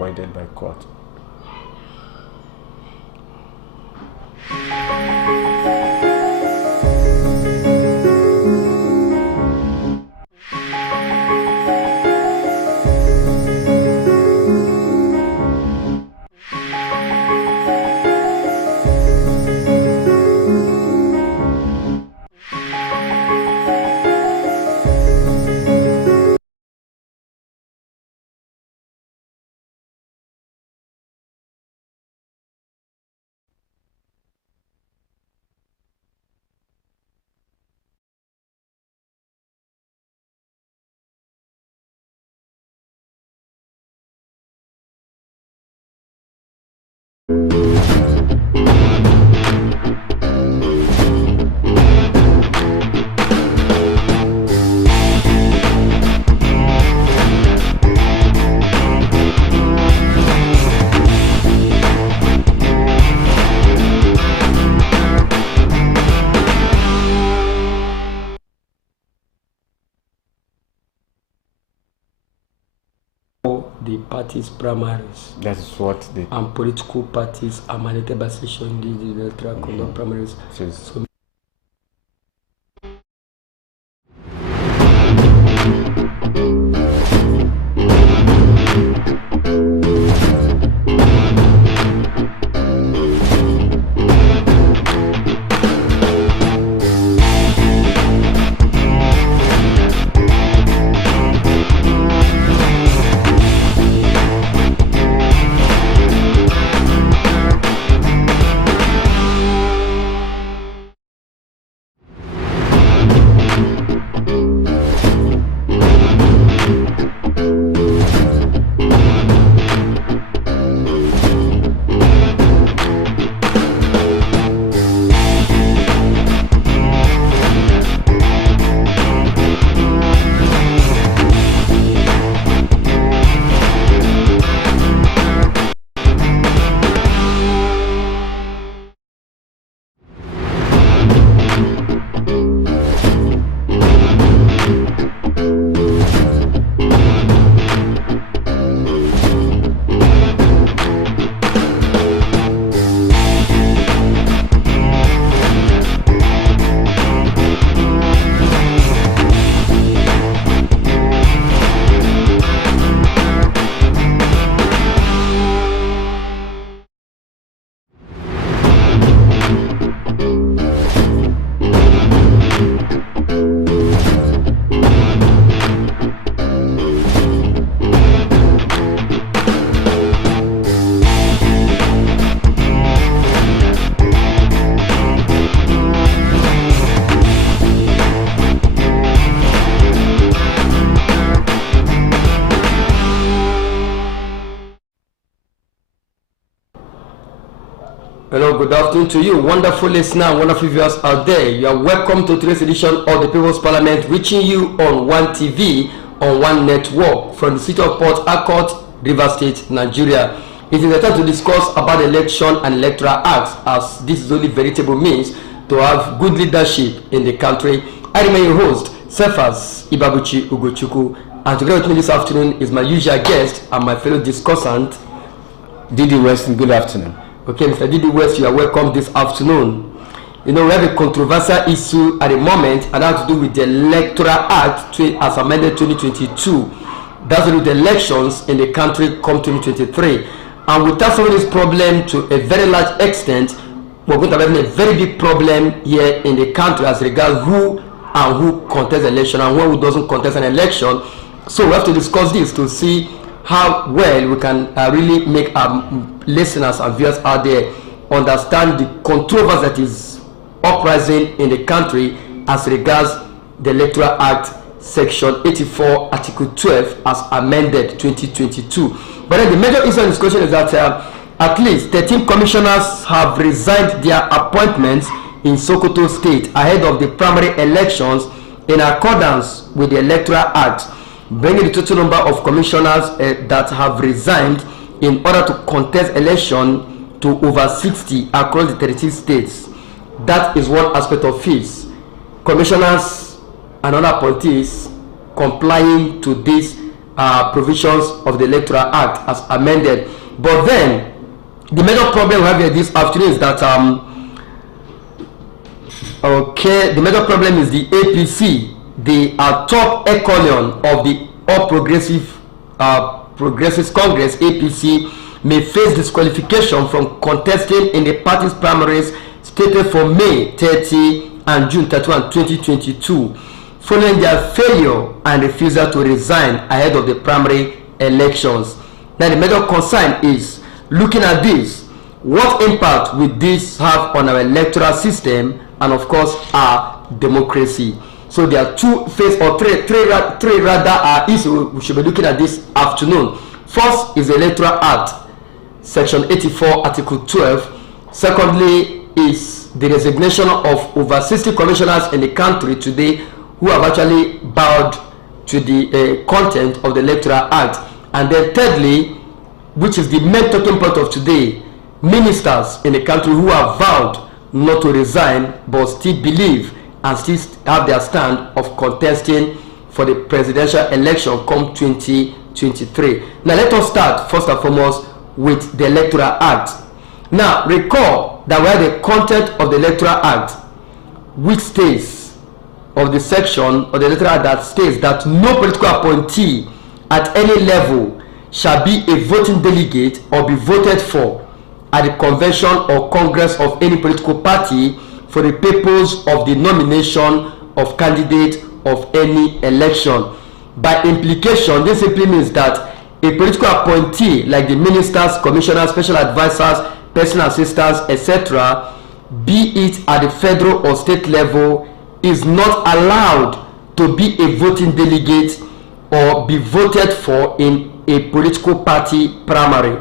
avoided by court. The parties' primaries. That is what the and political parties are mandated by section D, the electoral conduct primaries. So hello, good afternoon to you, wonderful listener, wonderful viewers out there. You are welcome to today's edition of the People's Parliament, reaching you on OneTV, on One Network, from the city of Port Harcourt, Rivers State, Nigeria. It is a time to discuss about the election and electoral acts, as this is the only veritable means to have good leadership in the country. I remain your host, Cephas Ibabuchi Ugochukwu, and together with me this afternoon is my usual guest and my fellow discussant, Didi Weston. Good afternoon. Okay, Mr. Didi West, you are welcome this afternoon. You know, we have a controversial issue at the moment, and that has to do with the Electoral Act as amended 2022. That's with the elections in the country come 2023. And without solving this problem to a very large extent, we're going to have a very big problem here in the country as regards who contests election and who doesn't contest an election. So we have to discuss this to see how well we can really make our listeners and viewers out there understand the controversy that is uprising in the country as regards the Electoral Act Section 84, Article 12 as amended 2022. But then the major issue in discussion is that at least 13 commissioners have resigned their appointments in Sokoto State ahead of the primary elections in accordance with the Electoral Act, bringing the total number of commissioners that have resigned in order to contest election to over 60 across the 36 states. That is one aspect of it. Commissioners and other appointees complying to this provisions of the Electoral Act as amended. But then, the major problem we have here this afternoon is that the major problem is the APC, the top echelon of the All Progressives Congress, APC, may face disqualification from contesting in the party's primaries stated for May 30 and June 31, 2022, following their failure and refusal to resign ahead of the primary elections. Now, the major concern is, looking at this, what impact will this have on our electoral system and, of course, our democracy? So there are three issues we should be looking at this afternoon. First is the Electoral Act, Section 84, Article 12. Secondly is the resignation of over 60 commissioners in the country today who have actually bowed to the content of the Electoral Act. And then thirdly, which is the main talking point of today, ministers in the country who have vowed not to resign but still believe and still have their stand of contesting for the presidential election come 2023. Now let us start first and foremost with the Electoral Act. Now recall that we have the content of the Electoral Act, which states of the section of the Electoral Act that states that no political appointee at any level shall be a voting delegate or be voted for at the convention or congress of any political party for the purpose of the nomination of candidate of any election. By implication, this simply means that a political appointee like the ministers, commissioners, special advisors, personal assistants, etc., be it at the federal or state level, is not allowed to be a voting delegate or be voted for in a political party primary.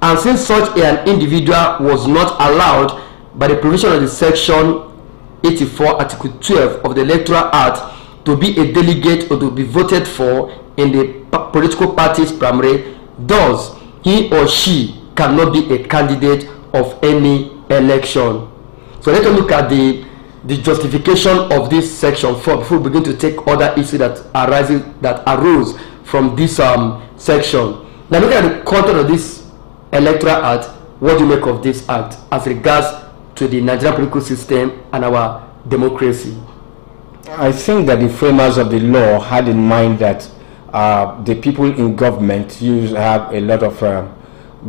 And since such an individual was not allowed by the provision of the Section 84, Article 12 of the Electoral Act to be a delegate or to be voted for in the political party's primary, thus he or she cannot be a candidate of any election. So let's look at the justification of this section before we begin to take other issues that arose from this section. Now look at the content of this Electoral Act. What do you make of this act as regards to the Nigerian political system and our democracy? I think that the framers of the law had in mind that the people in government have a lot of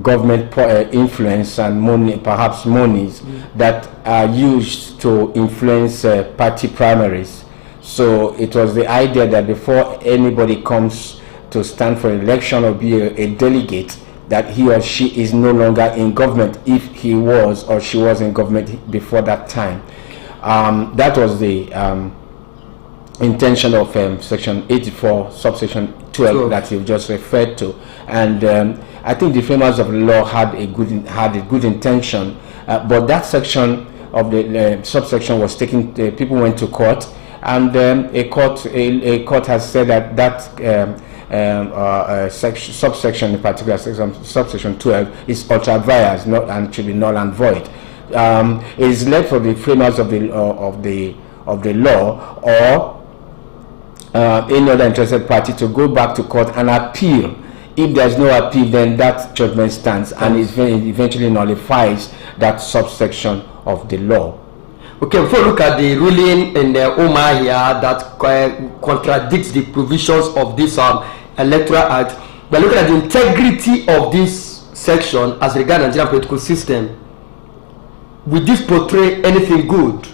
government influence and money, perhaps monies, that are used to influence party primaries. So it was the idea that before anybody comes to stand for election or be a delegate, that he or she is no longer in government if he was or she was in government before that time. That was the intention of Section 84, subsection 12 that you've just referred to. And I think the framers of the law had a good intention, but that section of the subsection was taken. People went to court, and a court has said that subsection, in particular subsection 12, is ultra vires, and should be null and void. It is left for the framers of the law or any other interested party to go back to court and appeal. If there is no appeal, then that judgment stands and it eventually nullifies that subsection of the law. Okay, before we look at the ruling in the Omar here that contradicts the provisions of this Electoral Act, we're looking at the integrity of this section as regards the Nigerian political system. Will this portray anything good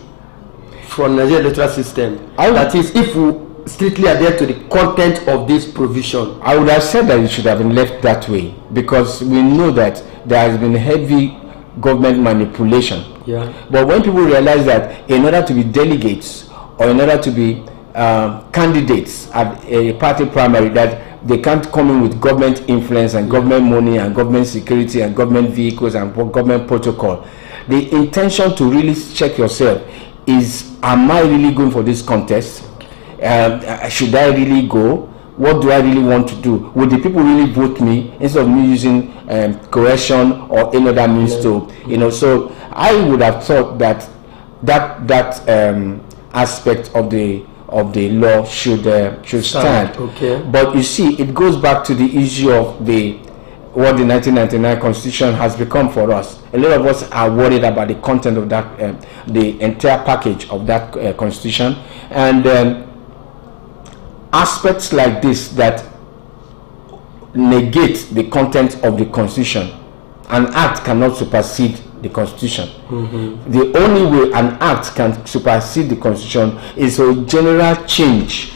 from the Nigerian electoral system? That is, if we strictly adhere to the content of this provision. I would have said that it should have been left that way, because we know that there has been heavy government manipulation. Yeah. But when people realize that in order to be delegates or in order to be candidates at a party primary, that they can't come in with government influence and government money and government security and government vehicles and government protocol, the intention to really check yourself is, am I really going for this contest? Should I really go? What do I really want to do? Would the people really vote me instead of me using coercion or any other means to, So I would have thought that that aspect of the of the law should stand. Okay. But you see, it goes back to the issue of what the 1999 Constitution has become for us. A lot of us are worried about the content of that, the entire package of that Constitution, and aspects like this that negate the content of the Constitution. An act cannot supersede the Constitution. The only way an act can supersede the Constitution is a general change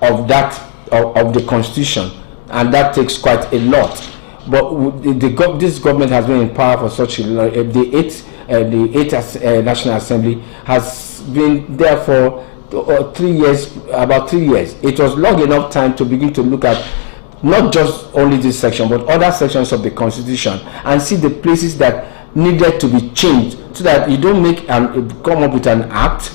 of that of the Constitution, and that takes quite a lot. But this government has been in power for such a long. The eighth National Assembly has been there for 3 years, about 3 years. It was long enough time to begin to look at not just only this section, but other sections of the Constitution, and see the places that needed to be changed, so that you don't come up with an act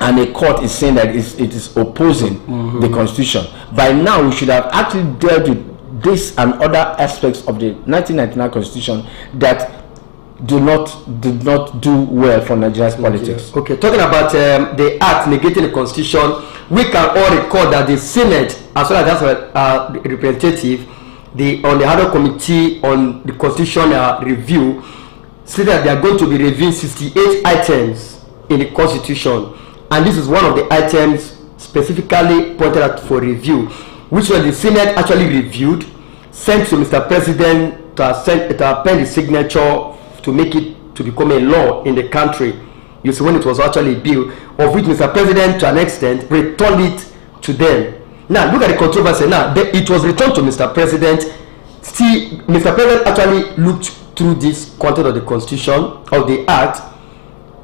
and a court is saying that it is opposing the Constitution. By now, we should have actually dealt with this and other aspects of the 1999 Constitution that did not do well for Nigeria's politics. Okay, talking about the act negating the Constitution, we can all recall that the Senate, as well as that representative, on the other committee on the Constitution review, said that they are going to be reviewing 68 items in the Constitution, and this is one of the items specifically pointed out for review, which was the Senate actually reviewed, sent to Mr. President to append the signature to make it to become a law in the country. You see, when it was actually a bill, of which Mr. President, to an extent, returned it to them. Now, look at the controversy. Now, it was returned to Mr. President. Still, Mr. President actually looked through this content of the Constitution, of the Act.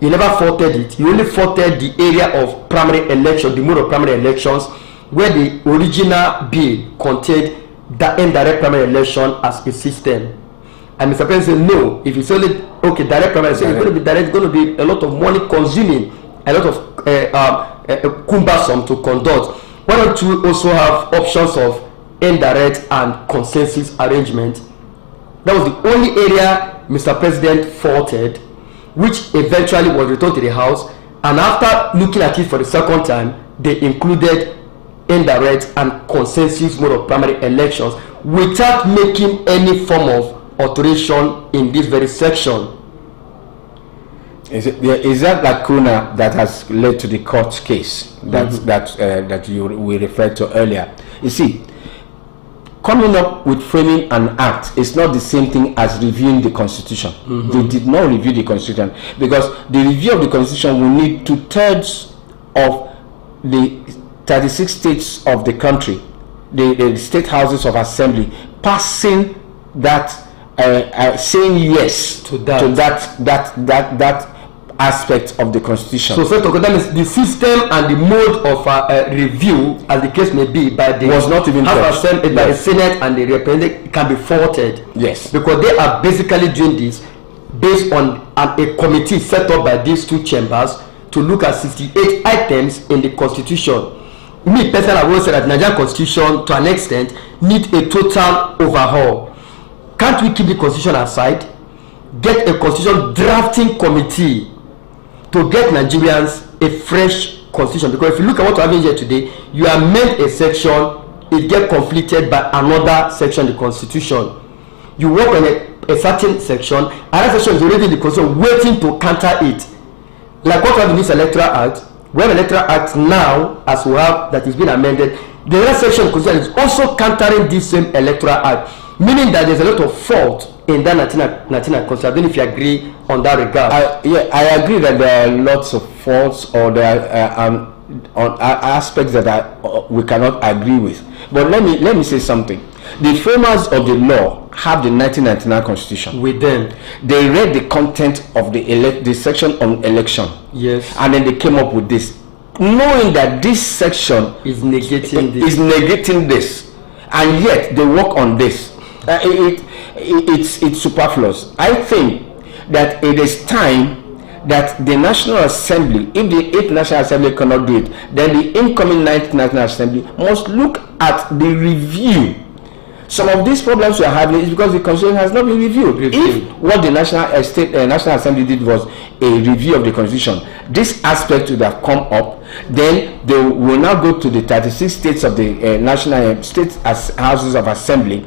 He never faulted it. He only faulted the area of primary election, the mode of primary elections, where the original bill contained the indirect primary election as a system. And Mr. President said, no, if it's only, direct primary, so it's going to be direct, going to be a lot of money consuming, a lot of cumbersome to conduct. Why don't you also have options of indirect and consensus arrangement? That was the only area Mr. President faulted, which eventually was returned to the House. And after looking at it for the second time, they included indirect and consensus mode of primary elections without making any form of alteration in this very section. Is that lacuna that has led to the court case that we referred to earlier? You see, coming up with framing an act is not the same thing as reviewing the Constitution. They did not review the Constitution, because the review of the Constitution will need 2/3 of the 36 states of the country, the state houses of assembly, passing that, saying yes to that aspect of the Constitution. So that means the system and the mode of review, as the case may be, by the was not even House Assembly, by the Senate and the representative, can be faulted. Yes, because they are basically doing this based on a committee set up by these two chambers to look at 68 items in the Constitution. Me personally, I will say that the Nigerian Constitution, to an extent, need a total overhaul. Can't we keep the Constitution aside, get a Constitution drafting committee to get Nigerians a fresh Constitution? Because if you look at what we're having here today, you amend a section, it gets conflicted by another section of the Constitution. You work on a certain section, another section is already in the Constitution waiting to counter it. Like what we have in this Electoral Act, we have an Electoral Act now, as we have, that is being amended. The other section of the Constitution is also countering this same Electoral Act, meaning that there's a lot of fault in that 1999 Constitution. I don't know if you agree on that regard. I agree that there are lots of faults, or there are on aspects that we cannot agree with. But let me say something. The framers of the law have the 1999 Constitution with them. They read the content of the section on election. Yes. And then they came up with this, knowing that this section is negating this, and yet they work on this. It's superfluous. I think that it is time that the National Assembly, if the 8th National Assembly cannot do it, then the incoming 9th National Assembly must look at the review Some of these problems we are having is because the constitution has not been reviewed. If what the National Assembly did was a review of the constitution, this aspect would have come up. Then they will now go to the 36 states of the national states as houses of assembly,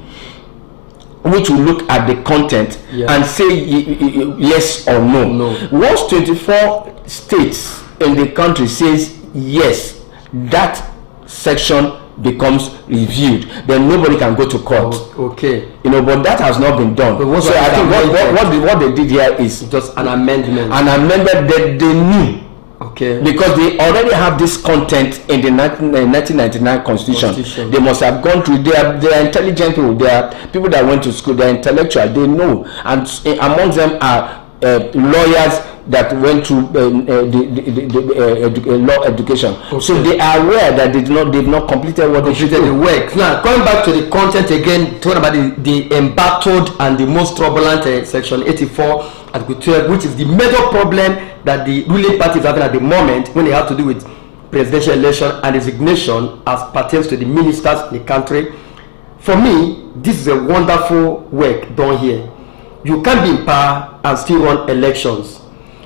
which will look at the content and say yes or no. Once 24 states in the country says yes, that section becomes reviewed, then nobody can go to court. Okay. But that has not been done. So I think what they did here is just an amendment. An amendment that they knew. Okay. Because they already have this content in the 1999 constitution. They must have gone through. They are intelligent people. They are people that went to school. They are intellectual. They know, and among them are lawyers that went through law education. Okay. So they are aware that they've not completed what they should do. The work. Now, going back to the content again, talking about the embattled and the most turbulent section 84 Article 12, which is the major problem that the ruling party is having at the moment when they have to do with presidential election and resignation as pertains to the ministers in the country. For me, this is a wonderful work done here. You can't be in power and still run elections,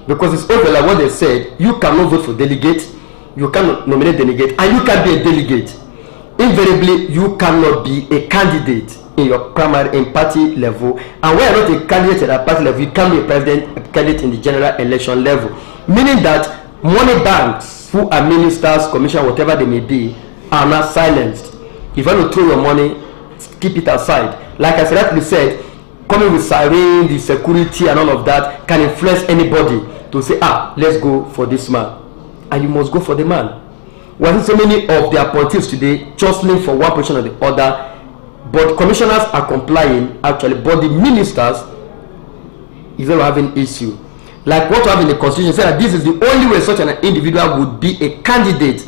because it's over like what they said. You cannot vote for delegate, you cannot nominate delegate, and you can't be a delegate. Invariably, you cannot be a candidate in your primary in party level, and when you're not a candidate at a party level, you can't be a candidate in the general election level. Meaning that money banks who are ministers, commissioners, whatever they may be, are not silenced. If you want to throw your money, keep it aside. Like I said, coming with siren, the security and all of that can influence anybody to say, let's go for this man. And you must go for the man. We have so many of the appointees today jostling for one position or the other, but commissioners are complying actually, but the ministers is not having issue. Like what we have in the constitution said that this is the only way such an individual would be a candidate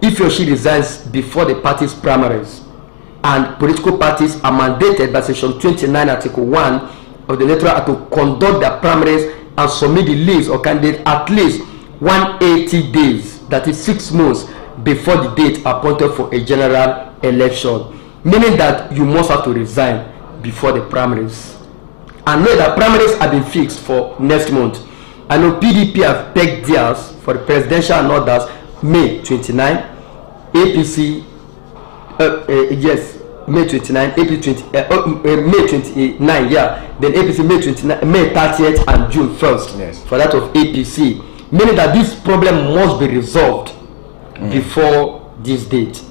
if he or she resigns before the party's primaries. And political parties are mandated by section 29 article 1 of the electoral act to conduct their primaries and submit the list of candidates at least 180 days, that is 6 months, before the date appointed for a general election. Meaning that you must have to resign before the primaries. And know that primaries have been fixed for next month. I know PDP have pegged theirs for the presidential and others May 29, APC May 29, April 20, May 29, then APC May 29, May 30th and June 1st for that of APC. Meaning that this problem must be resolved before this date.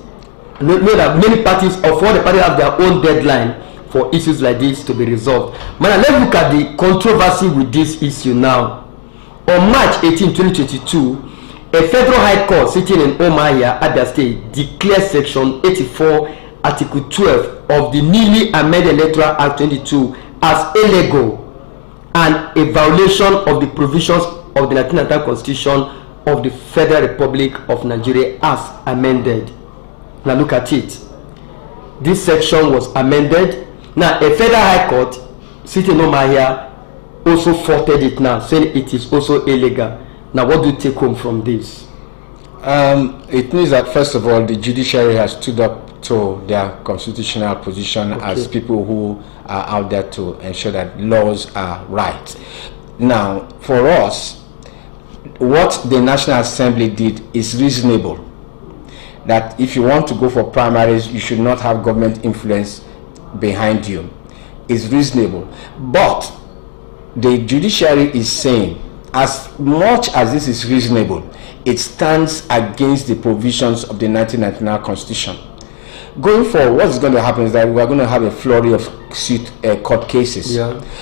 Know that many parties, or all the parties, have their own deadline for issues like this to be resolved. Man, let's look at the controversy with this issue now. On March 18, 2022, a federal high court sitting in Omaya, Abia State, declared section 84, article 12 of the newly amended Electoral Act 22 as illegal and a violation of the provisions of the 1999 Constitution of the Federal Republic of Nigeria as amended. Now look at it. This section was amended. Now a federal high court sitting in Omaya also faulted it now, saying it is also illegal. Now, what do you take home from this? It means that, first of all, the judiciary has stood up to their constitutional position as people who are out there to ensure that laws are right. Now, for us, what the National Assembly did is reasonable. That if you want to go for primaries, you should not have government influence behind you. It's reasonable. But the judiciary is saying, as much as this is reasonable, it stands against the provisions of the 1999 Constitution. Going forward, what is going to happen is that we are going to have a flurry of court cases.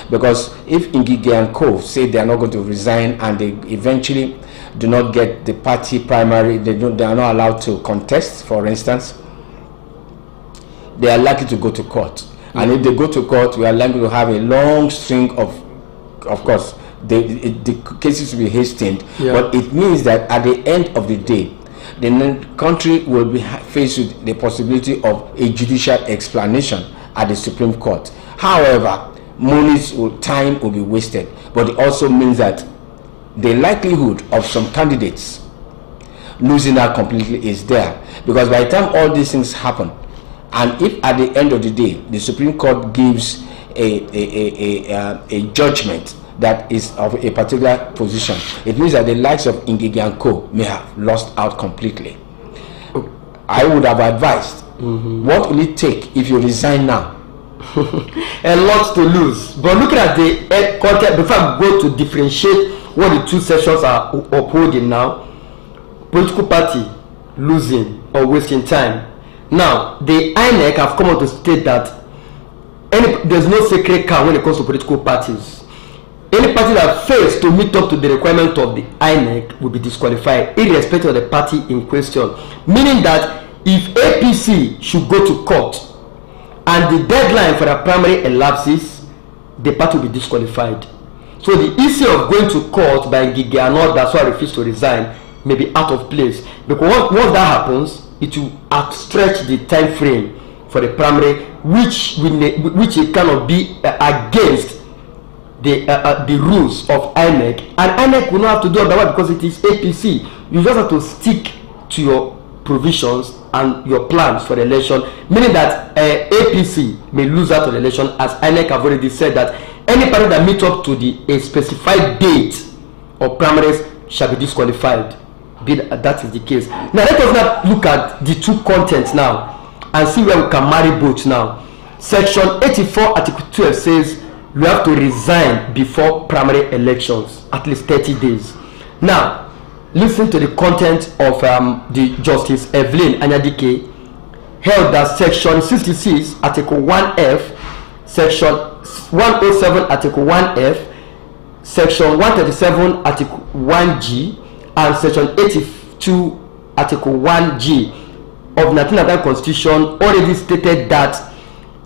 Because if Ngige and Co. say they are not going to resign and they eventually do not get the party primary, they are not allowed to contest, for instance, they are likely to go to court. And if they go to court, we are likely to have a long string of course, the cases will be hastened, but it means that at the end of the day, the country will be faced with the possibility of a judicial explanation at the Supreme Court. However, time will be wasted, but it also means that the likelihood of some candidates losing out completely is there, because by the time all these things happen, And if at the end of the day the Supreme Court gives a judgment that is of a particular position, it means that the likes of Ngige and Co may have lost out completely. I would have advised, what will it take if you resign now? A lot to lose. But looking at the content, before I go to differentiate what the two sections are upholding now, political party losing or wasting time. Now, the INEC have come out to state that there's no sacred cow when it comes to political parties. Any party that fails to meet up to the requirement of the INEC will be disqualified, irrespective of the party in question. Meaning that if APC should go to court and the deadline for the primary elapses, the party will be disqualified. So the issue of going to court by Ngige and all that's why I refuse to resign may be out of place, because once that happens, it will outstretch the time frame for the primary, which it cannot be against the rules of INEC, and INEC will not have to do otherwise because it is APC. You just have to stick to your provisions and your plans for the election, meaning that APC may lose out on the election, as INEC have already said that any party that meets up to a specified date of primaries shall be disqualified. That is the case. Now let us now look at the two contents now and see where we can marry both now. Section 84 Article 12 says you have to resign before primary elections, at least 30 days. Now listen to the content of the Justice Evelyn Anyadike held that Section 66 Article 1F, Section 107 Article 1F, Section 137 Article 1G, and Section 82 Article 1G of the 1999 Constitution already stated that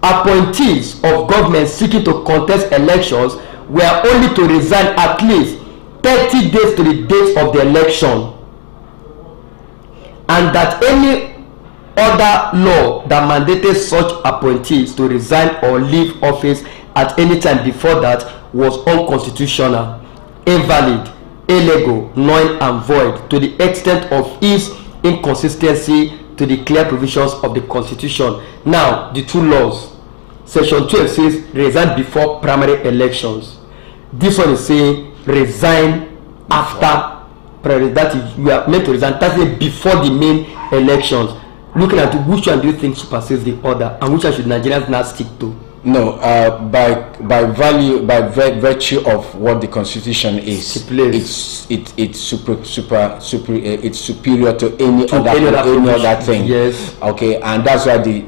appointees of government seeking to contest elections were only to resign at least 30 days to the date of the election, and that any other law that mandated such appointees to resign or leave office at any time before that was unconstitutional, invalid, illegal, null and void to the extent of its inconsistency to the clear provisions of the Constitution. Now, the two laws. Section 12 says resign before primary elections. This one is saying resign after primary. That is, you are meant to resign 30 days before the main elections. Looking at which one do you think supersedes the other, and which one should Nigerians now stick to? No, by virtue of what the Constitution is, it's superior to any other thing. Yes. Okay, and that's why the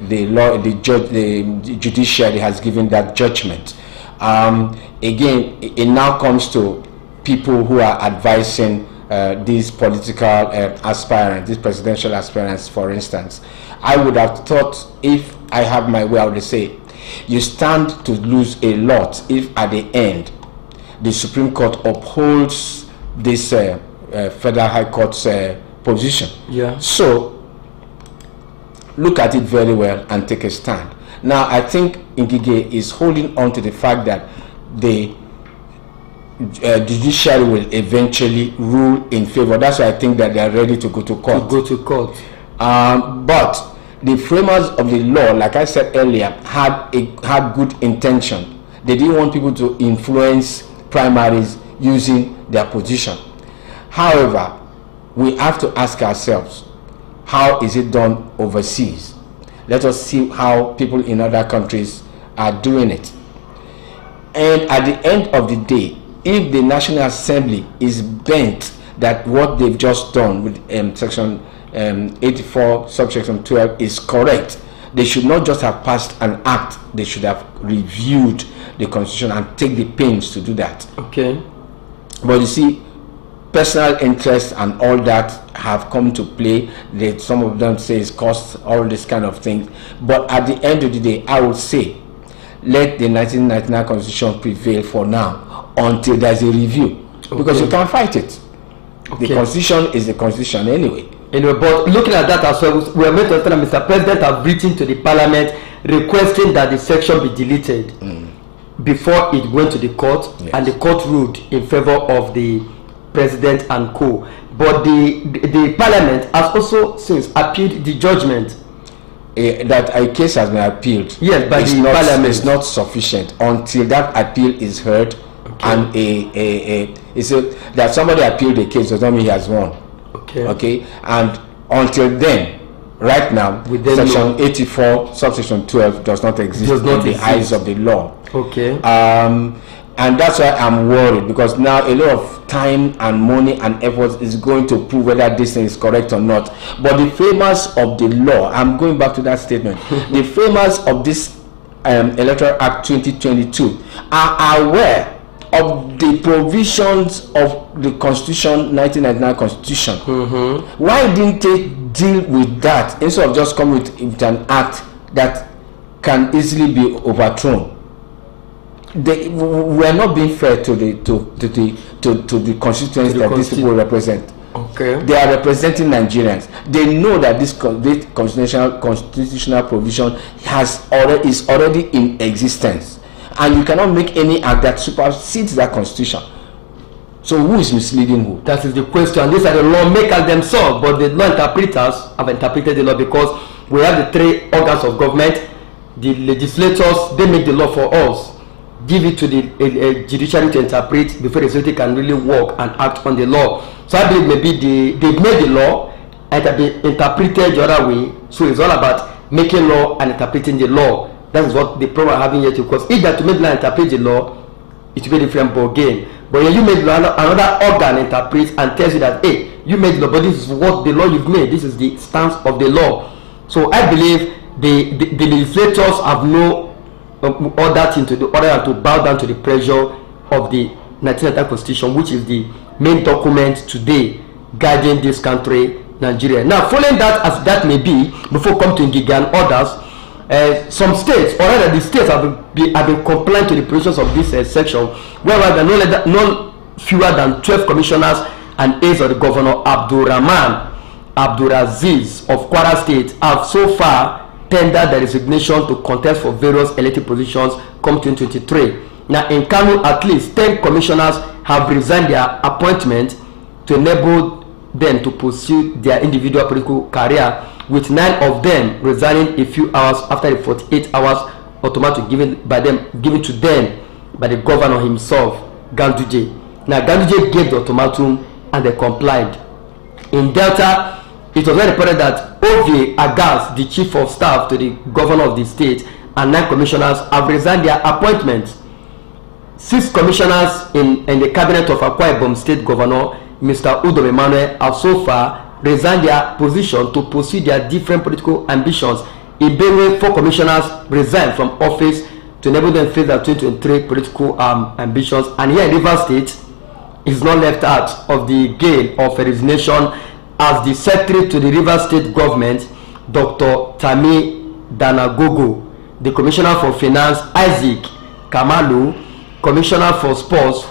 judiciary has given that judgment. Again, it now comes to people who are advising these political aspirants, these presidential aspirants, for instance. I would have thought, if I have my way, I would say, you stand to lose a lot if at the end the Supreme Court upholds this Federal High Court's position. Yeah. So look at it very well and take a stand. Now I think Ngige is holding on to the fact that the judiciary will eventually rule in favor. That's why I think that they are ready to go to court. But the framers of the law, like I said earlier, had good intention. They didn't want people to influence primaries using their position. However, we have to ask ourselves, how is it done overseas? Let us see how people in other countries are doing it. And at the end of the day, if the National Assembly is bent that what they've just done with Section 84 subsection 12 is correct, they should not just have passed an act, they should have reviewed the Constitution and take the pains to do that. Okay. But you see, personal interests and all that have come to play. Some of them say it's cost, all this kind of things. But at the end of the day, I would say, let the 1999 Constitution prevail for now until there's a review. Okay. Because you can't fight it. Okay. The Constitution is the Constitution anyway. Anyway, but looking at that as well, we are meant to understand that Mr. President have written to the Parliament requesting that the section be deleted before it went to the court, yes. And the court ruled in favor of the President and co. But the Parliament has also since appealed the judgment. that a case has been appealed. Yes, by the parliament. It's not sufficient until that appeal is heard, and it's that somebody appealed the case does not mean he has won. Okay, and until then, right now, Section 84, subsection 12 does not exist in the eyes of the law. Okay. And that's why I'm worried, because now a lot of time and money and effort is going to prove whether this thing is correct or not. But the framers of the law, I'm going back to that statement, the framers of this Electoral Act 2022 are aware of the provisions of the Constitution, 1999 Constitution. Why didn't they deal with that instead of just coming with an act that can easily be overthrown? They were not being fair to the constituents that these people represent. Okay. They are representing Nigerians. They know that this constitutional provision is already in existence, and you cannot make any act that supersedes that constitution. So who is misleading who? That is the question. These are the lawmakers themselves, but the law interpreters have interpreted the law, because we have the three organs of government. The legislators, they make the law for us, give it to the judiciary to interpret before the society can really work and act on the law. So I believe maybe they've made the law and it has been interpreted the other way. So it's all about making law and interpreting the law. That is what the problem are having here, because if that to make law and interpret the law, it will be a different ball game. But when you make law, another organ interprets and tells you that, hey, you made law, but this is what the law you've made. This is the stance of the law. So I believe the legislators have no order into the order and to bow down to the pressure of the 1999 Constitution, which is the main document today guiding this country, Nigeria. Now, following that, as that may be, before come to Ngige and others, some states, or rather the states, have been compliant to the provisions of this section, whereby there are no fewer than 12 commissioners and aides of the governor, Abduraziz of Kwara State, have so far tendered the resignation to contest for various elected positions come 2023. Now, in Kano, at least 10 commissioners have resigned their appointment to enable them to pursue their individual political career, with 9 of them resigning a few hours after the 48 hours ultimatum given to them by the governor himself, Ganduje. Now, Ganduje gave the ultimatum and they complied. In Delta, it was then reported that Ovie Agas, the chief of staff to the governor of the state, and 9 commissioners have resigned their appointments. 6 commissioners in the cabinet of Akwa Ibom State Governor, Mr. Udo Emmanuel, have so far resigned their position to pursue their different political ambitions. In Benue, 4 commissioners resigned from office to enable them to face their 2023 political ambitions. And here in Rivers State is not left out of the game of resignation, as the secretary to the Rivers State government, Dr. Tami Danagogo, the commissioner for finance, Isaac Kamalu, commissioner for sports,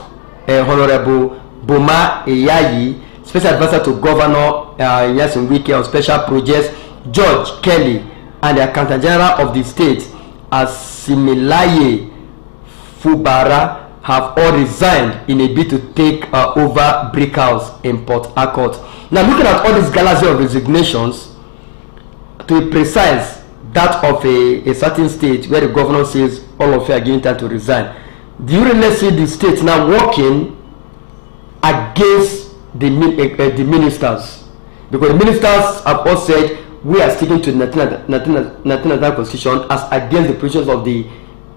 Honorable Boma Eyayi, special advisor to Governor Nyesom Wike on special projects, George Kelly, and the accountant general of the state, Asimilaye Fubara, have all resigned in a bid to take over Brick House in Port Harcourt. Now, looking at all these galaxy of resignations, to be precise, that of a certain state where the governor says all of you are given time to resign, do you really see the state now working against the ministers? Because the ministers have all said we are sticking to the 1999 Constitution as against the provisions of the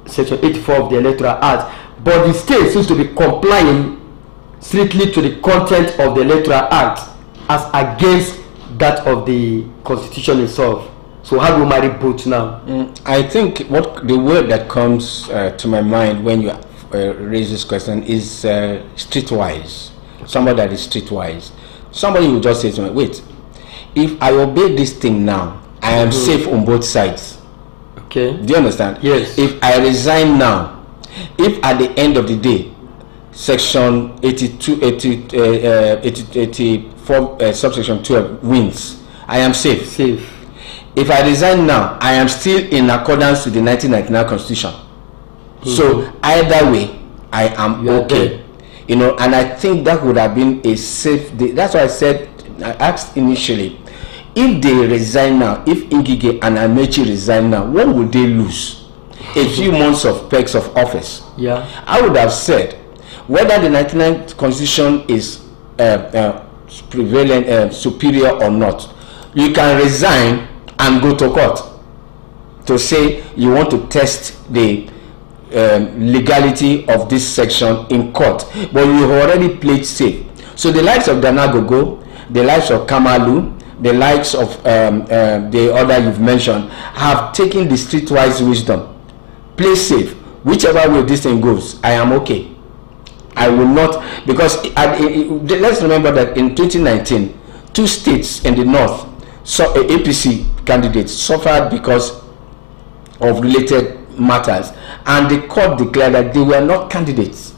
Section 84 of the Electoral Act. But the state seems to be complying strictly to the content of the Electoral Act as against that of the Constitution itself. So how do we marry both now? I think what the word that comes to my mind when you raise this question is streetwise. Somebody that is streetwise. Somebody will just say to me, wait, if I obey this thing now, I am safe on both sides. Okay. Do you understand? Yes. If I resign now, if at the end of the day, Section 84, subsection 12 wins, I am safe. Safe. If I resign now, I am still in accordance with the 1999 Constitution. So either way, I am okay. You know, and I think that would have been a safe day. That's why I said, I asked initially, If they resign now, if Ngige and Amechi resign now, what would they lose? A few months of perks of office. Yeah. I would have said, whether the 99th constitution is prevalent, superior or not, you can resign and go to court to say you want to test the legality of this section in court, but you have already played safe. So the likes of Danagogo, the likes of Kamalu, the likes of the other you've mentioned have taken the streetwise wisdom. Play safe. Whichever way this thing goes, I am okay. I will not, because let's remember that in 2019, 2 states in the north, so APC candidates suffered because of related matters, and the court declared that they were not candidates.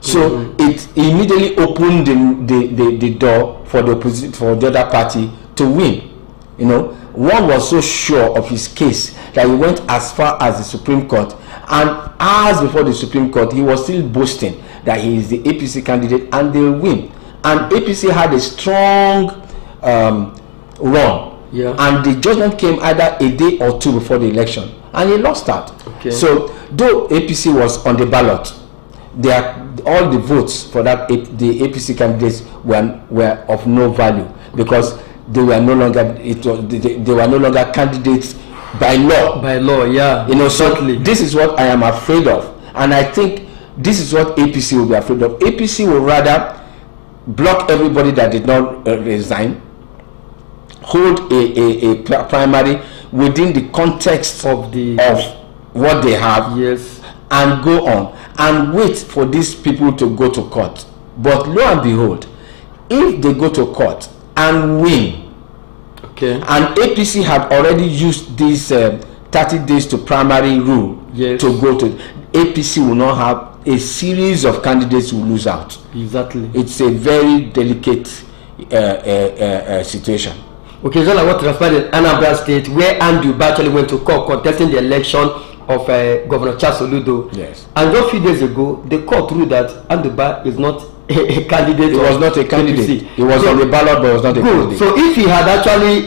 So it immediately opened the door for the opposite, for the other party to win. You know, one was so sure of his case that he went as far as the Supreme Court, and hours before the Supreme Court, he was still boasting that he is the APC candidate and they will win. And APC had a strong run, and the judgment came either a day or 2 before the election, and he lost that. Okay. So though APC was on the ballot, all the votes for that the APC candidates were of no value, because they were no longer they were no longer candidates by law. By law, yeah. You know, certainly. So this is what I am afraid of, and I think this is what APC will be afraid of. APC will rather block everybody that did not resign, hold a primary within the context of what they have, yes, and go on and wait for these people to go to court. But lo and behold, if they go to court and win, okay, and APC had already used this 30 days to primary rule, yes, to go to, APC will not have a series of candidates who lose out. Exactly. It's a very delicate situation. Okay, so I want to transfer in Anambra State, where Andrew actually went to court contesting the election of Governor Charles Oludo. Yes. And just a few days ago, the court ruled that Anduba is not a candidate. He was not a candidate. He was on the ballot, but was not a candidate. So if he had actually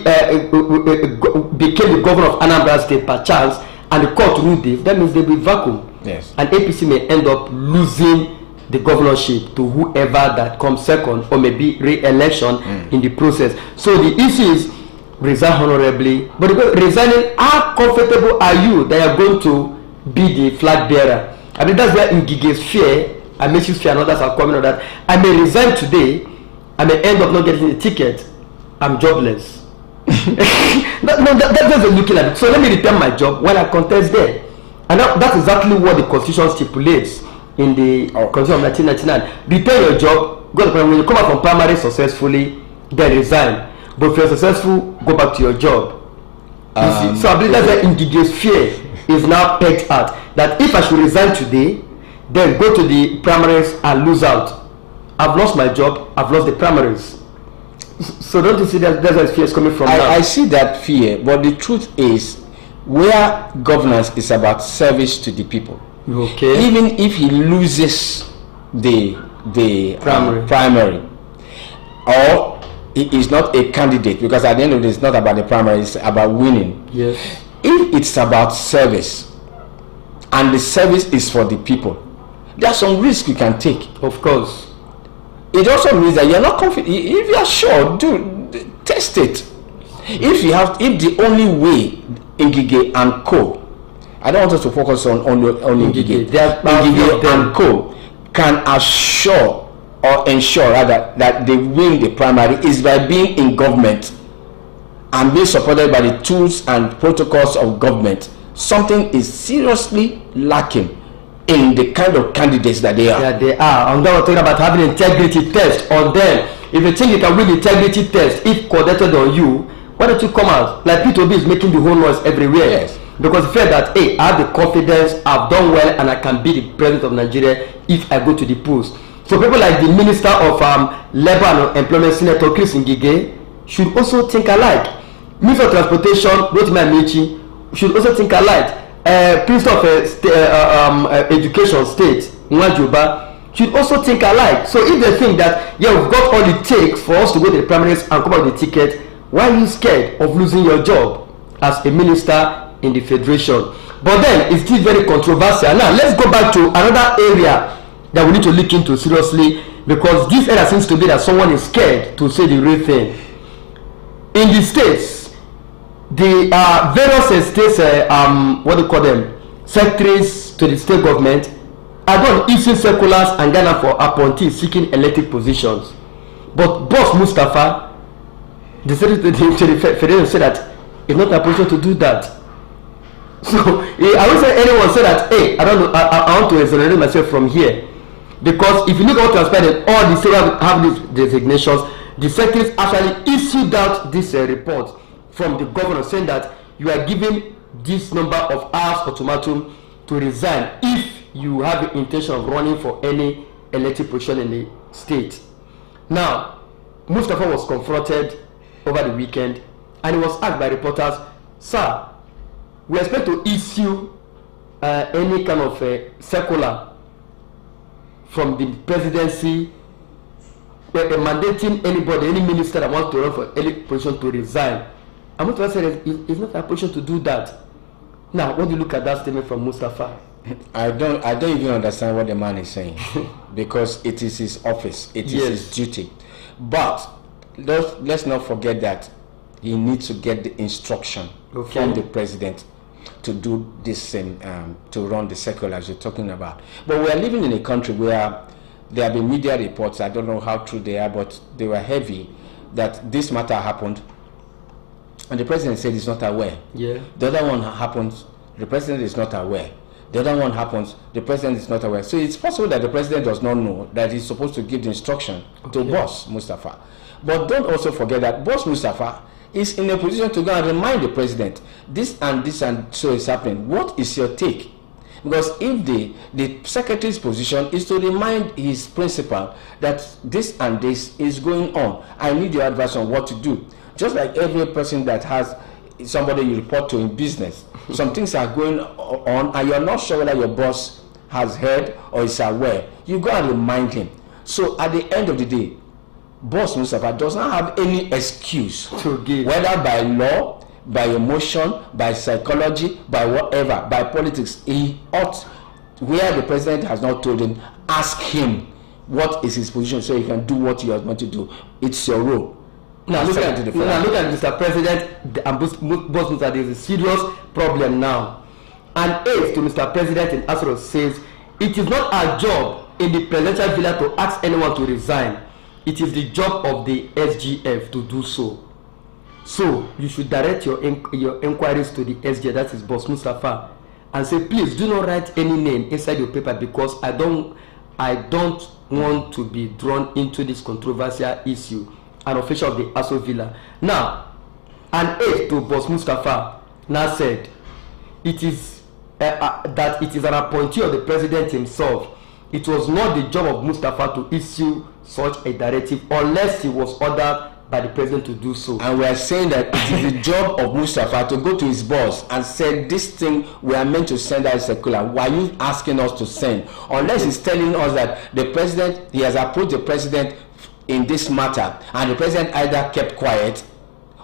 became the governor of Anambra State per chance, and the court ruled it, that means there will be vacuum. Yes. And APC may end up losing the governorship to whoever that comes second, or maybe re-election in the process. So the issue is resign honorably, but resigning, how comfortable are you that you are going to be the flag bearer? I mean, that's where Ngige's fear, I may fear, and others are coming on that. I may resign today, I may end up not getting the ticket, I'm jobless. That's just looking at it. So let me return my job while I contest there. And that's exactly what the Constitution stipulates in the Constitution of 1999. Return your job, go to primary. When you come out from primary successfully, then resign. But if you're successful, go back to your job. So I believe that's where Ngige's fear is now pegged at. That if I should resign today, then go to the primaries and lose out. I've lost my job, I've lost the primaries. So don't you see that that's where fear is coming from now? I see that fear, but the truth is, where governance is about service to the people. Okay. Even if he loses the primary, or he is not a candidate, because at the end of the day, it's not about the primary, it's about winning. Yes. If it's about service, and the service is for the people, there's some risk you can take. Of course. It also means that you're not confident. If you are sure, test it. If the only way Ngige and Co, I don't want us to focus on Ngige. Ngige and Co can assure or ensure rather that they win the primary is by being in government and being supported by the tools and protocols of government. Something is seriously lacking in the kind of candidates that they are. Yeah, they are. And then we're talking about having integrity test on them. If you think you can win the integrity test, if coordinated on you, why don't you come out? Like P2B is making the whole noise everywhere. Yes. Because the fact that, hey, I have the confidence, I've done well, and I can be the president of Nigeria if I go to the polls. So people like the Minister of Labor and Employment, Senator Chris Ngige, should also think alike. Minister of Transportation, Rotimi Amechi, should also think alike. Minister of Education State, Nwajuba, should also think alike. So if they think that, yeah, we've got all it takes for us to go to the primaries and come out with the ticket, Why are you scared of losing your job as a minister in the federation? But then it's still very controversial. Now let's go back to another area that we need to look into seriously, because this area seems to be that someone is scared to say the real thing. In the states, the various states, what do you call them, secretaries to the state government, are done issuing circulars and Ghana for appointees seeking elected positions. But Boss Mustafa, the secretary to the federation, said that it's not a position to do that. So I would say anyone say that, hey, I don't know, I want to exonerate myself from here. Because if you look at what transpired, all the states have these designations. The secretaries actually issued out this report from the governor saying that you are given this number of hours ultimatum to resign if you have the intention of running for any elected position in the state. Now, Mustafa was confronted over the weekend and he was asked by reporters, sir, we expect to issue any kind of circular from the presidency mandating anybody, any minister that wants to run for any position to resign. And Mustafa said it's not a position to do that. Now, what do you look at that statement from Mustafa? I don't even understand what the man is saying because it is his office, it is his duty. But let's not forget that he needs to get the instruction from the president to do this same, to run the circulars you're talking about. But we are living in a country where there have been media reports, I don't know how true they are, but they were heavy, that this matter happened and the president said he's not aware. Yeah. The other one happens, the president is not aware. The other one happens, the president is not aware. So it's possible that the president does not know that he's supposed to give the instruction to Boss Mustafa. But don't also forget that Boss Mustafa is in a position to go and remind the president, this and so is happening. What is your take? Because if the secretary's position is to remind his principal that this and this is going on, I need your advice on what to do. Just like every person that has somebody you report to in business, some things are going on and you're not sure whether your boss has heard or is aware, you go and remind him. So at the end of the day, Boss Mustafa does not have any excuse to give, whether by law, by emotion, by psychology, by whatever, by politics. He ought, where the president has not told him, ask him what is his position so he can do what you are going to do. It's your role. Now look at Mr. President and Boss Mustafa. There is a serious problem now. An aide to Mr. President in Asoro says it is not our job in the presidential villa to ask anyone to resign. It is the job of the SGF to do so. So you should direct your inquiries to the SGF, that is Boss Mustafa, and say, please do not write any name inside your paper because I don't want to be drawn into this controversial issue. An official of the Aso Villa. Now, an aide to Boss Mustafa now said it is that it is an appointee of the president himself. It was not the job of Mustafa to issue such a directive unless he was ordered by the president to do so. And we are saying that it is the job of Mustafa to go to his boss and say, this thing we are meant to send out a circular. Why are you asking us to send? Unless he's telling us that the president, he has approached the president in this matter and the president either kept quiet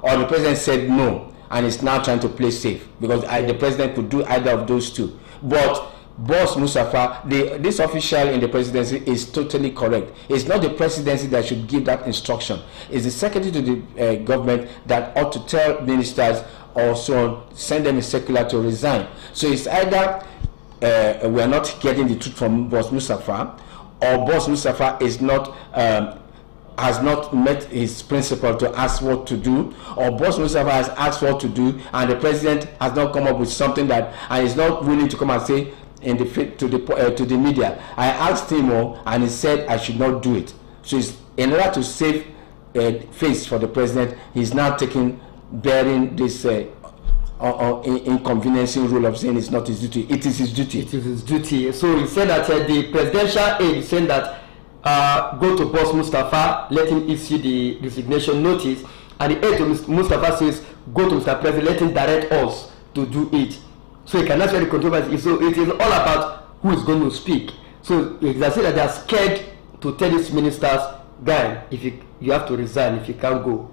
or the president said no and is now trying to play safe because the president could do either of those two. But Boss Mustafa, this official in the presidency is totally correct. It's not the presidency that should give that instruction. It's the secretary to the government that ought to tell ministers or so on, send them a circular to resign. So it's either we are not getting the truth from Boss Mustafa, or Boss Mustafa is not has not met his principle to ask what to do, or Boss Mustafa has asked what to do and the president has not come up with something that, and is not willing to come and say in the to the media, I asked him and he said I should not do it. So it's, in order to save face for the president, he's now bearing this inconveniencing role of saying it's not his duty. It is his duty. It is his duty. So he said that the presidential aide is saying that go to Boss Mustafa, let him issue the resignation notice, and the aide to Mustafa says go to Mr. President, let him direct us to do it. So he cannot share the controversy. So it is all about who is going to speak. So it's as if that they are scared to tell these ministers, guy, if you have to resign if you can't go.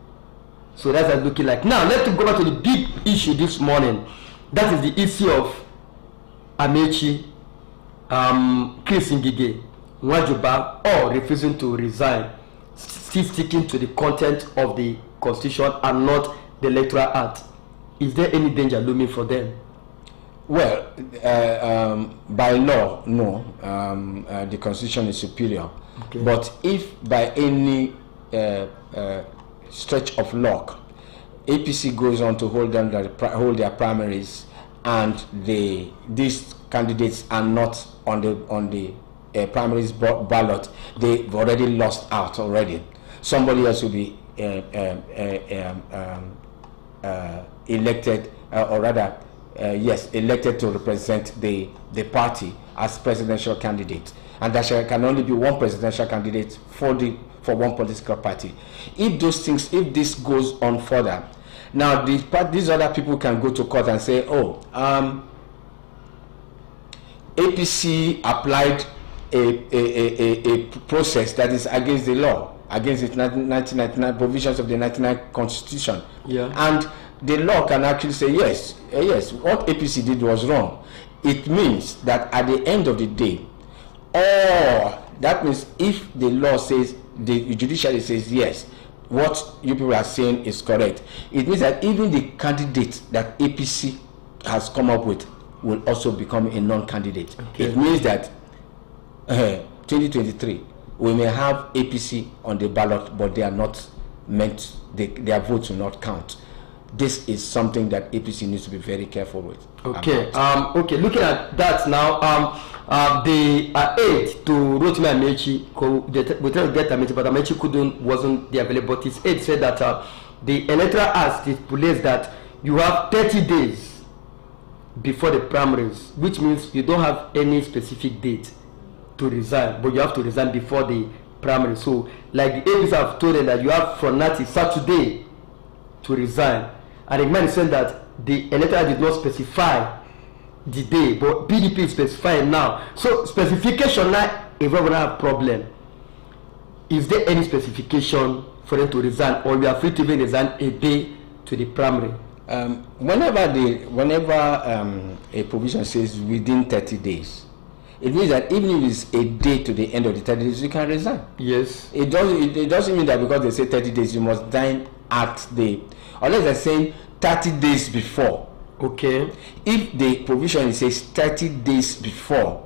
So that's what it's looking like. Now let's go back to the big issue this morning. That is the issue of Amechi, Chris Ngige, Nwajuba, all refusing to resign, still sticking to the content of the constitution and not the electoral act. Is there any danger looming for them? Well, by law, no. The constitution is superior. Okay. But if by any stretch of luck, APC goes on to hold their primaries, and these candidates are not on the primaries ballot, they've already lost out already. Somebody else will be elected, or rather, elected to represent the party as presidential candidate, and there can only be one presidential candidate for one political party. If this goes on further, now these other people can go to court and say, oh, APC applied a process that is against the law, against the 1999 provisions of the 1999 Constitution. Yeah. And the law can actually say, yes, what APC did was wrong. It means that at the end of the day, that means if the law says, the judiciary says, yes, what you people are saying is correct, it means that even the candidate that APC has come up with will also become a non-candidate. Okay. It means that 2023, we may have APC on the ballot, but they are not meant, their votes will not count. This is something that APC needs to be very careful with. Okay. Okay. Looking at that now, the aide to Rotimi Amechi, we tried to get Amechi, but Amechi wasn't available. But his aide said that the electoral act stipulates that you have 30 days before the primaries, which means you don't have any specific date to resign, but you have to resign before the primary. So, like the aides have told them that you have from Saturday to resign. And the man is saying that the electoral did not specify the day, but PDP is specifying now. So specification now, if we have a problem, is there any specification for them to resign, or we are free to even resign a day to the primary? Whenever a provision says within 30 days, it means that even if it's a day to the end of the 30 days, you can resign. Yes. It doesn't mean that because they say 30 days, you must resign at the, unless they're saying 30 days before. Okay. If the provision says 30 days before,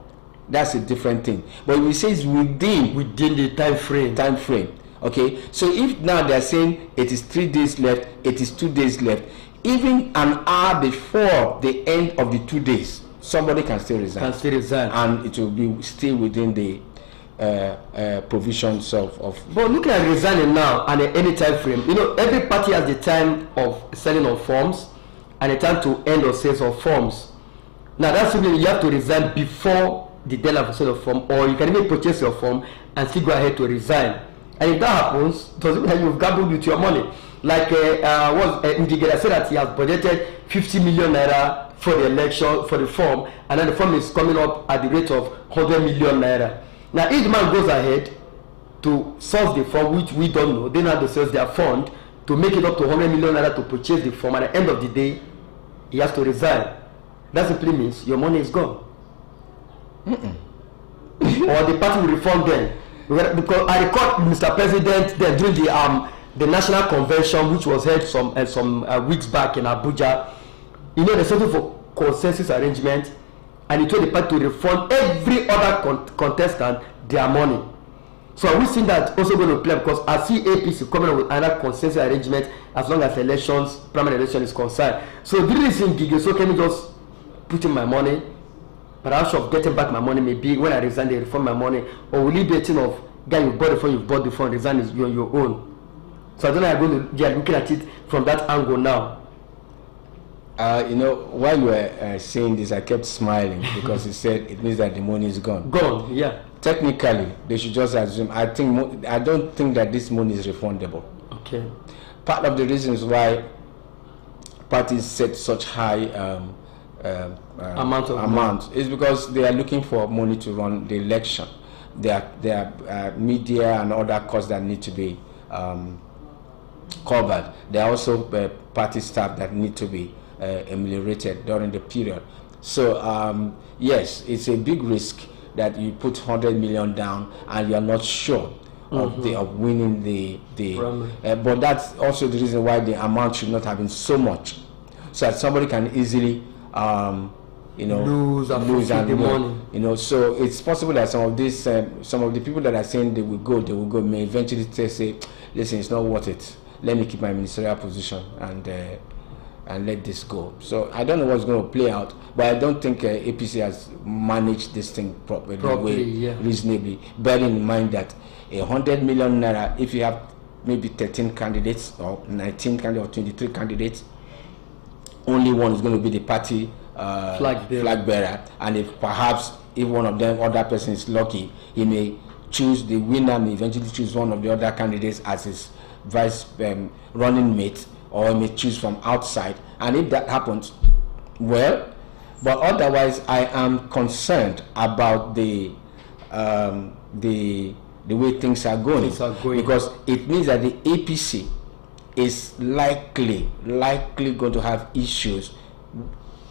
that's a different thing. But if it says within the time frame. Okay. So if now they're saying it is 3 days left, it is 2 days left, even an hour before the end of the 2 days, somebody can still resign. And it will be still within the provisions of. But looking at resigning now and any time frame, every party has the time of selling on forms and a time to end or sales of forms. Now that's something you have to resign before the deadline for sale of form, or you can even purchase your form and still go ahead to resign. And if that happens, does it mean that you've gambled with your money? Like Ndigeda said that he has budgeted 50 million naira for the election, for the form, and then the form is coming up at the rate of 100 million naira. Now, if the man goes ahead to source the form, which we don't know, they have to source their fund to make it up to 100 million naira to purchase the form. At the end of the day, he has to resign. That simply means your money is gone. Or the party will refund them. Because I recall Mr. President then during the national convention, which was held some weeks back in Abuja, they settled for consensus arrangement, and he told the party to refund every other contestant their money. So are we seeing that also going to play? Because I see APC coming up with another consensus arrangement as long as primary election is concerned. So do this in Gigi, so can you just put in my money? Perhaps of getting back my money, maybe when I resign they refund my money, or will it be a thing of, guy, you bought the phone, resign is on your own? So I don't know how they are looking at it from that angle now. While you were saying this, I kept smiling because he said it means that the money is gone. Gone, yeah. Technically, they should just assume. I don't think that this money is refundable. Okay. Part of the reasons why parties set such high amount is because they are looking for money to run the election. There are media and other costs that need to be covered. There are also party staff that need to be ameliorated during the period. So yes, it's a big risk that you put 100 million down and you are not sure of winning the but that's also the reason why the amount should not have been so much, so that somebody can easily lose and the money. So it's possible that some of the people that are saying they will go may eventually say, listen, it's not worth it, let me keep my ministerial position and let this go. So I don't know what's going to play out, but I don't think APC has managed this thing properly, reasonably, bearing in mind that 100 million naira, if you have maybe 13 candidates or 19 candidates or 23 candidates, only one is going to be the party flag bearer, and if one of them, other person is lucky, he may choose the winner, may eventually choose one of the other candidates as his vice running mate, or he may choose from outside. And if that happens, well, but otherwise I am concerned about the way things are going, because it means that the APC is likely going to have issues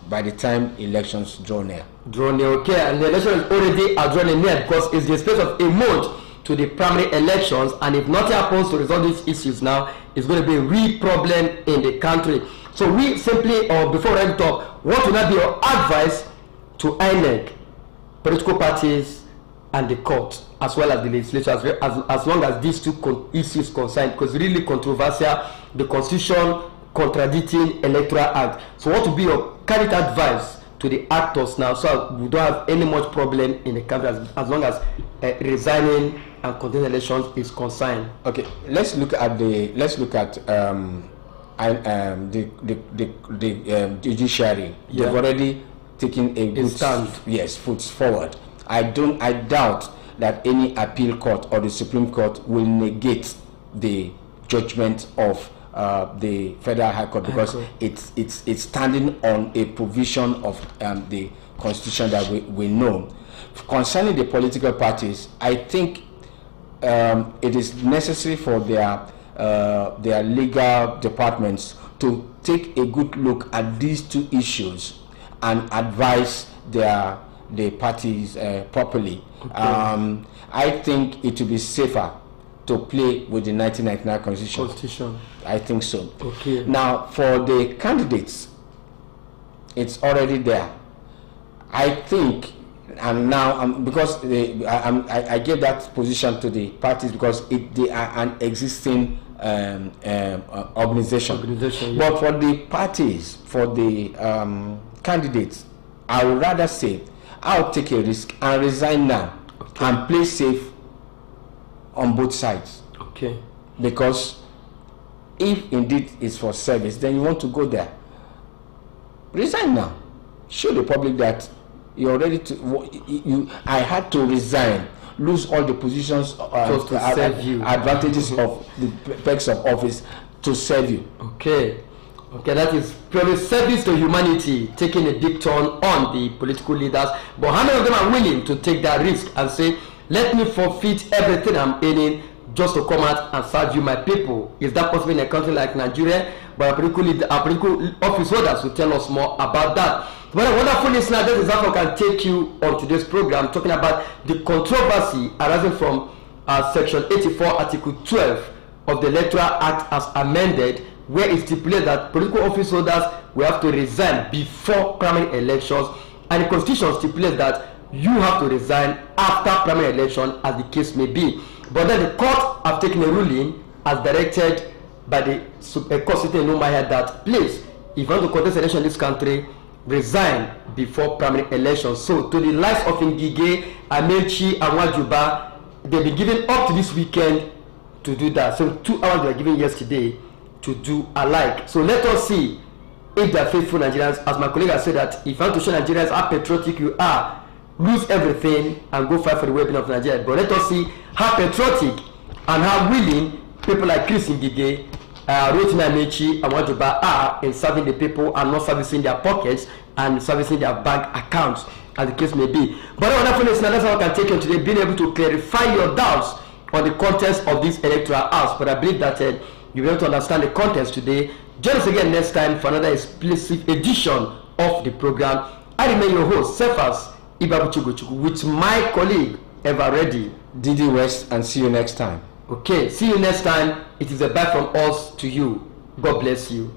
by the time elections draw near. Okay, and the election is already drawn near, because it's the space of a month to the primary elections, and if nothing happens to resolve these issues now, it's going to be a real problem in the country. So we simply, before I talk, what will not be your advice to INEC, political parties, and the court, as well as the legislature, as long as these two issues concerned, because really controversial, the constitution contradicting electoral act. So what will be your candidate advice to the actors now, so we don't have any much problem in the country as long as resigning and contesting elections is concerned? Okay, let's look at the judiciary. Yeah. They've already taken a good stand. Yes, foot forward. I doubt that any appeal court or the Supreme Court will negate the judgment of the Federal High Court, because it's standing on a provision of the Constitution that we know. Concerning the political parties, I think it is necessary for their legal departments to take a good look at these two issues and advise the parties properly. Okay. I think it will be safer to play with the 1999 Constitution. I think so. Okay. Now, for the candidates, it's already there. I think, and now because I gave that position to the parties because they are an existing organization. Yeah. But for the parties, for the candidates, I would rather say I'll take a risk and resign now, and play safe on both sides. Okay. Because if indeed it's for service, then you want to go there. Resign now. Show the public that you're ready to. I had to resign, lose all the positions, advantages of the perks of office to serve you. Okay, that is purely service to humanity, taking a big turn on the political leaders. But how many of them are willing to take that risk and say, let me forfeit everything I'm earning just to come out and serve you, my people? Is that possible in a country like Nigeria? But our political office holders will tell us more about that. Well, a wonderful listener, this is how I can take you on today's program, talking about the controversy arising from Section 84, Article 12 of the Electoral Act as amended, where it stipulates that political office holders will have to resign before primary elections, and the Constitution stipulates that you have to resign after primary election, as the case may be. But then the court have taken a ruling as directed by the court sitting in Umaya that, please, if you want to contest election in this country, resign before primary elections. So to the likes of Ngige, Amechi, and Wajuba, they've been given up to this weekend to do that. So 2 hours they were given yesterday to do alike. So let us see if they are faithful Nigerians. As my colleague has said, that if you want to show Nigerians how patriotic you are, lose everything and go fight for the well-being of Nigeria. But let us see how patriotic and how willing people like Chris Ngige, Rotina Amechi, and Wajuba are in serving the people and not servicing their pockets and servicing their bank accounts, as the case may be. But a wonderful listener, that's how I can take you today, being able to clarify your doubts on the contents of this electoral house. But I believe that you'll be able to understand the context today. Join us again next time for another explicit edition of the program. I remain your host, Cephas Ibabuchuguchugu, with my colleague, Ever Ready, Didi West, and see you next time. Okay, see you next time. It is a bye from us to you. God bless you.